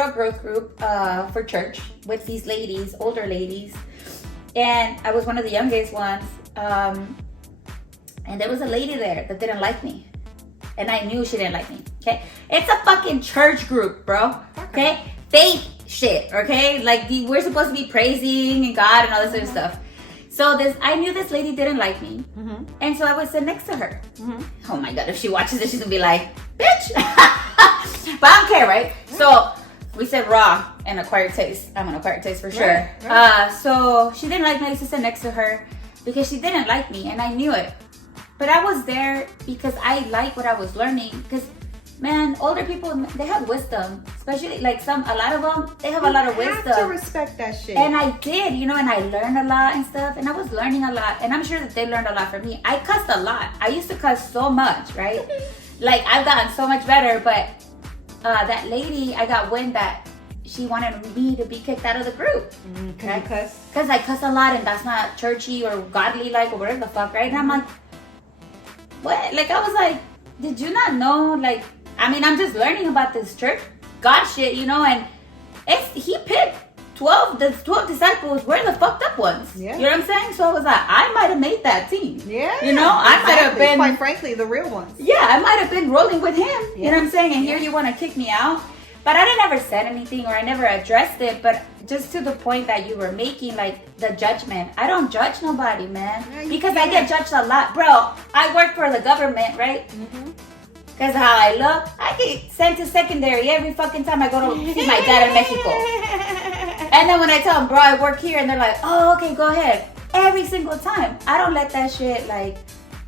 to a growth group for church with these ladies, older ladies. And I was one of the youngest ones. And there was a lady there that didn't like me. And I knew she didn't like me, okay? It's a fucking church group, bro, okay? Faith shit, okay? Like, we're supposed to be praising God and all this other stuff. So I knew this lady didn't like me. Mm-hmm. And so I would sit next to her. Mm-hmm. Oh my God, if she watches it, she's gonna be like, bitch. But I don't care, right? So we said raw and acquired taste. I'm an acquired taste for sure. Right. So she didn't like me. I used to sit next to her because she didn't like me, and I knew it. But I was there because I liked what I was learning. Because, man, older people, they have wisdom. Especially, like, a lot of them, they have a lot of wisdom. You have to respect that shit. And I did, and I learned a lot and stuff. And I was learning a lot. And I'm sure that they learned a lot from me. I cussed a lot. I used to cuss so much, right? Like, I've gotten so much better. But that lady, I got wind that she wanted me to be kicked out of the group. Can you cuss? Because I cuss a lot, and that's not churchy or godly-like or whatever the fuck, right? And I'm like, what? Like, I was like, did you not know? Like, I mean, I'm just learning about this church God shit, and he picked 12 disciples were the fucked up ones. Yeah. You know what I'm saying? So I was like, I might have made that team. Yeah. I might have been, quite frankly, the real ones. Yeah, I might have been rolling with him. Yeah. You know what I'm saying? And here you want to kick me out. But I never said anything, or I never addressed it. But just to the point that you were making, like, the judgment. I don't judge nobody, man. Yeah, because I get judged a lot. Bro, I work for the government, right? Mm-hmm. Because how I look, I get sent to secondary every fucking time I go to see my dad in Mexico. And then when I tell them, bro, I work here, and they're like, oh, okay, go ahead. Every single time. I don't let that shit, like,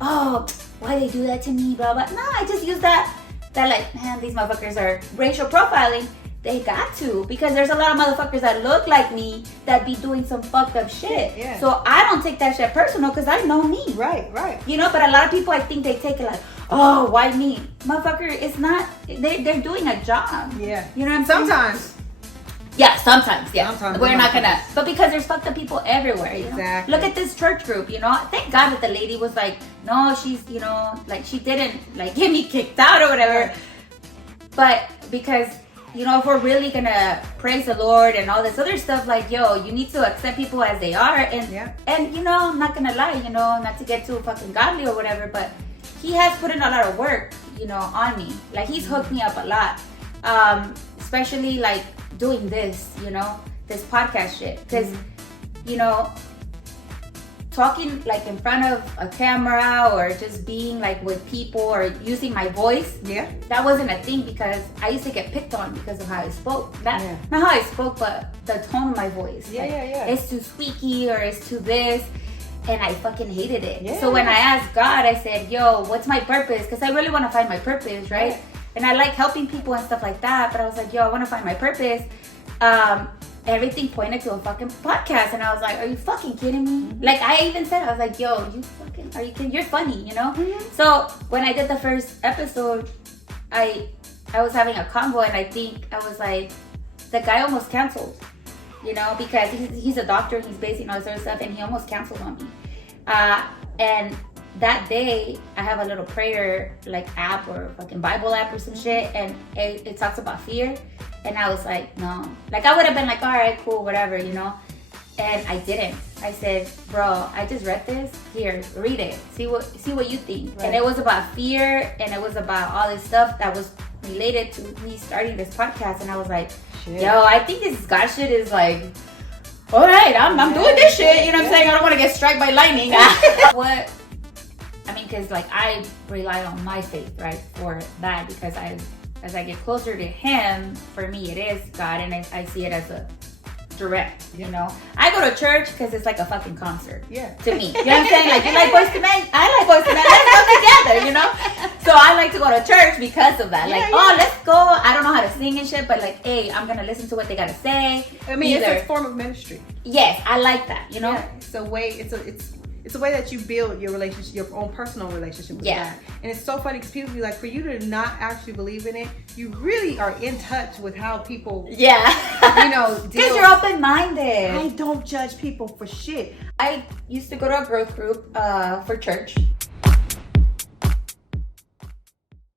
oh, why they do that to me, blah, blah. No, I just use that like, man, these motherfuckers are racial profiling. They got to, because there's a lot of motherfuckers that look like me that be doing some fucked up shit. Yeah. So I don't take that shit personal because I know me. Right. But a lot of people, I think they take it like, oh, why me? Motherfucker, it's not, they're doing a job. Yeah. You know what I'm saying? Sometimes. Yeah, sometimes, yeah. Sometimes we're not gonna, but because there's fucked up people everywhere, Exactly. Look at this church group, Thank God that the lady was like, no, she's, like, she didn't, like, get me kicked out or whatever. Right. But because, if we're really gonna praise the Lord and all this other stuff, like, you need to accept people as they are. And, I'm not gonna lie, not to get too fucking godly or whatever, but he has put in a lot of work, on me. Like, he's hooked me up a lot. Especially, like, doing this, this podcast shit. Because, talking, like, in front of a camera or just being, like, with people or using my voice, that wasn't a thing because I used to get picked on because of how I spoke. Not how I spoke, but the tone of my voice. It's too squeaky or it's too this. And I fucking hated it. Yeah. So when I asked God, I said, what's my purpose? Because I really want to find my purpose, right? Yeah. And I like helping people and stuff like that. But I was like, I want to find my purpose. Everything pointed to a fucking podcast. And I was like, are you fucking kidding me? Mm-hmm. Like, I even said, I was like, you fucking, are you kidding? You're funny, Mm-hmm. So when I did the first episode, I was having a convo, and I think I was like, the guy almost canceled. Because he's a doctor, and he's basing all this other stuff, and he almost canceled on me. And that day, I have a little prayer, like, app or fucking Bible app or some shit, and it talks about fear. And I was like, no. Like, I would have been like, all right, cool, whatever, And I didn't. I said, bro, I just read this. Here, read it. See what you think. Right. And it was about fear, and it was about all this stuff that was related to me starting this podcast. And I was like, I think this God shit is like, all right, I'm doing this shit. You know what I'm saying? I don't want to get struck by lightning. Because, like, I rely on my faith, right, for that, because as I get closer to Him, for me, it is God, and I see it as a direct, I go to church because it's like a fucking concert. Yeah. To me. You know what I'm saying? Like, you like Boyz II Men? I like Boyz II Men. Let's go together, So I like to go to church because of that. Let's go. I don't know how to sing and shit, but, like, hey, I'm going to listen to what they got to say. I mean, it's a form of ministry. Yes, I like that, Yeah, it's a way, it's a way that you build your relationship, your own personal relationship with God. And it's so funny because people be like, for you to not actually believe in it, you really are in touch with how people, because you're open-minded. I don't judge people for shit. I used to go to a growth group for church.